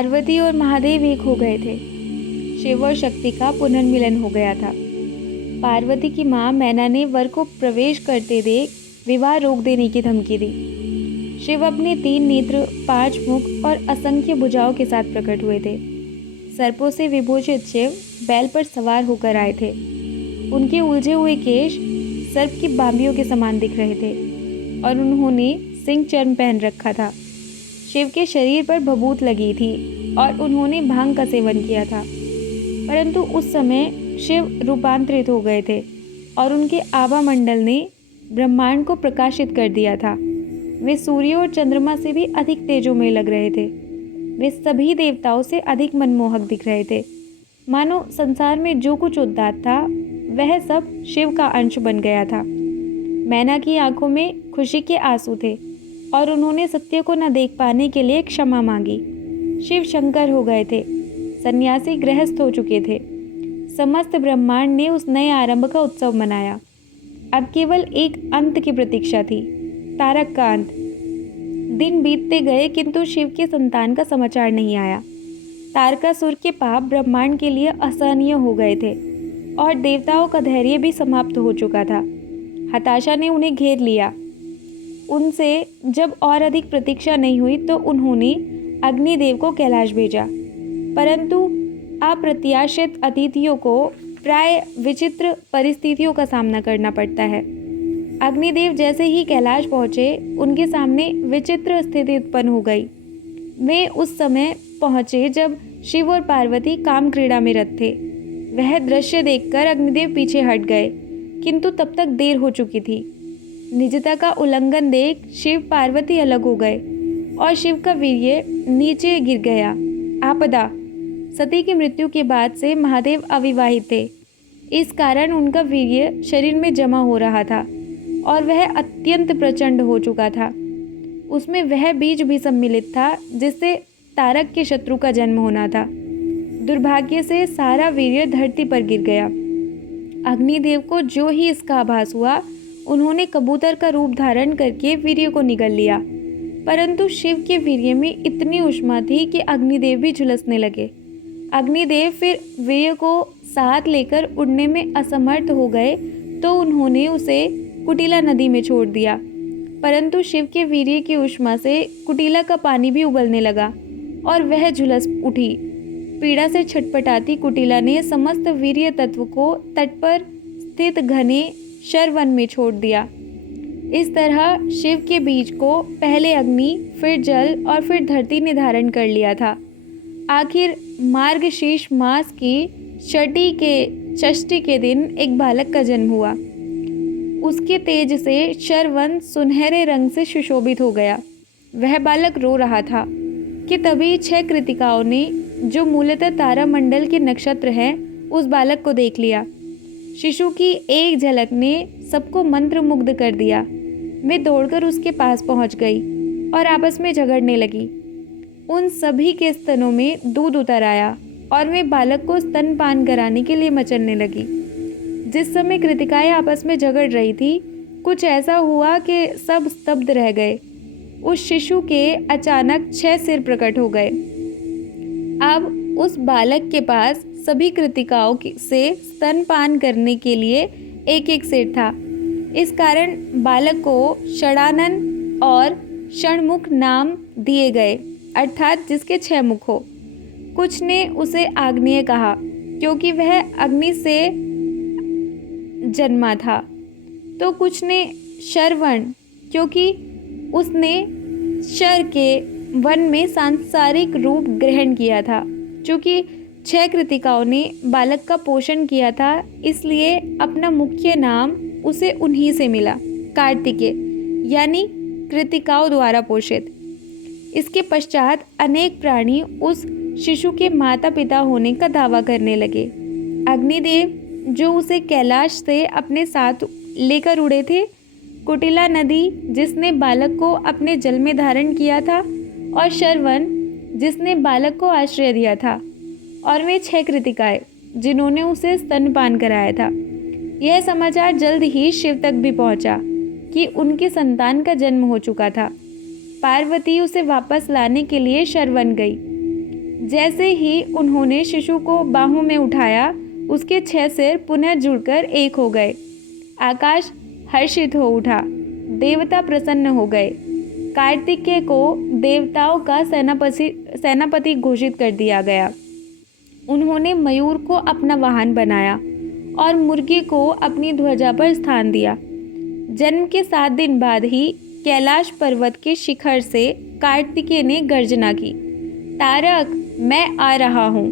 पार्वती और महादेव एक हो गए थे। शिव और शक्ति का पुनर्मिलन हो गया था। पार्वती की मां मैना ने वर को प्रवेश करते देख विवाह रोक देने की धमकी दी। शिव अपने 3 नेत्र, 5 मुख और असंख्य भुजाओं के साथ प्रकट हुए थे। सर्पों से विभूषित शिव बैल पर सवार होकर आए थे। उनके उलझे हुए केश सर्प की बांबियों के समान दिख रहे थे और उन्होंने सिंह चर्म पहन रखा था। शिव के शरीर पर भभूत लगी थी और उन्होंने भांग का सेवन किया था। परंतु उस समय शिव रूपांतरित हो गए थे और उनके आभा मंडल ने ब्रह्मांड को प्रकाशित कर दिया था। वे सूर्य और चंद्रमा से भी अधिक तेजोमय लग रहे थे। वे सभी देवताओं से अधिक मनमोहक दिख रहे थे। मानो संसार में जो कुछ उदात्त था वह सब शिव का अंश बन गया था। मैना की आंखों में खुशी के आंसू थे और उन्होंने सत्य को न देख पाने के लिए क्षमा मांगी। शिव शंकर हो गए थे, सन्यासी गृहस्थ हो चुके थे। समस्त ब्रह्मांड ने उस नए आरंभ का उत्सव मनाया। अब केवल एक अंत की प्रतीक्षा थी, तारक का अंत। दिन बीतते गए किंतु शिव के संतान का समाचार नहीं आया। तारकासुर के पाप ब्रह्मांड के लिए असहनीय हो गए थे और देवताओं का धैर्य भी समाप्त हो चुका था। हताशा ने उन्हें घेर लिया। उनसे जब और अधिक प्रतीक्षा नहीं हुई तो उन्होंने अग्निदेव को कैलाश भेजा। परंतु अप्रत्याशित अतिथियों को प्राय विचित्र परिस्थितियों का सामना करना पड़ता है। अग्निदेव जैसे ही कैलाश पहुँचे उनके सामने विचित्र स्थिति उत्पन्न हो गई। वे उस समय पहुँचे जब शिव और पार्वती काम क्रीड़ा में रत थे। वह दृश्य देखकर अग्निदेव पीछे हट गए, किंतु तब तक देर हो चुकी थी। निजता का उल्लंघन देख शिव पार्वती अलग हो गए और शिव का वीर्य नीचे गिर गया। आपदा। सती की मृत्यु के बाद से महादेव अविवाहित थे। इस कारण उनका वीर्य शरीर में जमा हो रहा था और वह अत्यंत प्रचंड हो चुका था। उसमें वह बीज भी सम्मिलित था जिससे तारक के शत्रु का जन्म होना था। दुर्भाग्य से सारा वीर्य धरती पर गिर गया। अग्निदेव को जो ही इसका आभास हुआ उन्होंने कबूतर का रूप धारण करके वीर्य को निगल लिया। परंतु शिव के वीर्य में इतनी ऊष्मा थी कि अग्निदेव भी झुलसने लगे। अग्निदेव फिर वीर्य को साथ लेकर उड़ने में असमर्थ हो गए तो उन्होंने उसे कुटिला नदी में छोड़ दिया। परंतु शिव के वीर्य की ऊष्मा से कुटिला का पानी भी उबलने लगा और वह झुलस उठी। पीड़ा से छटपटाती कुटिला ने समस्त वीर्य तत्व को तट पर स्थित घने शरवन में छोड़ दिया। इस तरह शिव के बीज को पहले अग्नि, फिर जल और फिर धरती ने धारण कर लिया था। आखिर मार्गशीर्ष मास की षष्ठी के दिन एक बालक का जन्म हुआ। उसके तेज से शरवन सुनहरे रंग से सुशोभित हो गया। वह बालक रो रहा था कि तभी 6 कृतिकाओं ने, जो मूलतः तारामंडल के नक्षत्र हैं, उस बालक को देख लिया। शिशु की एक झलक ने सबको मंत्रमुग्ध कर दिया। वे दौड़कर उसके पास पहुंच गई और आपस में झगड़ने लगी। उन सभी के स्तनों में दूध उतर आया और वे बालक को स्तनपान कराने के लिए मचलने लगी। जिस समय कृतिकाएं आपस में झगड़ रही थी, कुछ ऐसा हुआ कि सब स्तब्ध रह गए। उस शिशु के अचानक 6 सिर प्रकट हो गए। अब उस बालक के पास सभी कृतिकाओं से स्तनपान करने के लिए एक सिर था। इस कारण बालक को षडानन और षणमुख नाम दिए गए, अर्थात जिसके 6 मुख हो। कुछ ने उसे आग्नेय कहा क्योंकि वह अग्नि से जन्मा था, तो कुछ ने शरवण क्योंकि उसने शर के वन में सांसारिक रूप ग्रहण किया था। चूँकि 6 कृतिकाओं ने बालक का पोषण किया था, इसलिए अपना मुख्य नाम उसे उन्हीं से मिला, कार्तिकेय, यानी कृतिकाओं द्वारा पोषित। इसके पश्चात अनेक प्राणी उस शिशु के माता पिता होने का दावा करने लगे। अग्निदेव, जो उसे कैलाश से अपने साथ लेकर उड़े थे, कुटिला नदी, जिसने बालक को अपने जल में धारण किया था, और शरवन, जिसने बालक को आश्रय दिया था, और वे 6 कृतिकाएं, जिन्होंने उसे स्तनपान कराया था। यह समाचार जल्द ही शिव तक भी पहुंचा कि उनके संतान का जन्म हो चुका था। पार्वती उसे वापस लाने के लिए शरवन गई। जैसे ही उन्होंने शिशु को बाहों में उठाया, उसके 6 सिर पुनः जुड़कर एक हो गए। आकाश हर्षित हो उठा, देवता प्रसन्न हो गए। कार्तिकेय को देवताओं का सेनापति घोषित कर दिया गया। उन्होंने मयूर को अपना वाहन बनाया और मुर्गी को अपनी ध्वजा पर स्थान दिया। जन्म के 7 दिन बाद ही कैलाश पर्वत के शिखर से कार्तिकेय ने गर्जना की, तारक मैं आ रहा हूँ।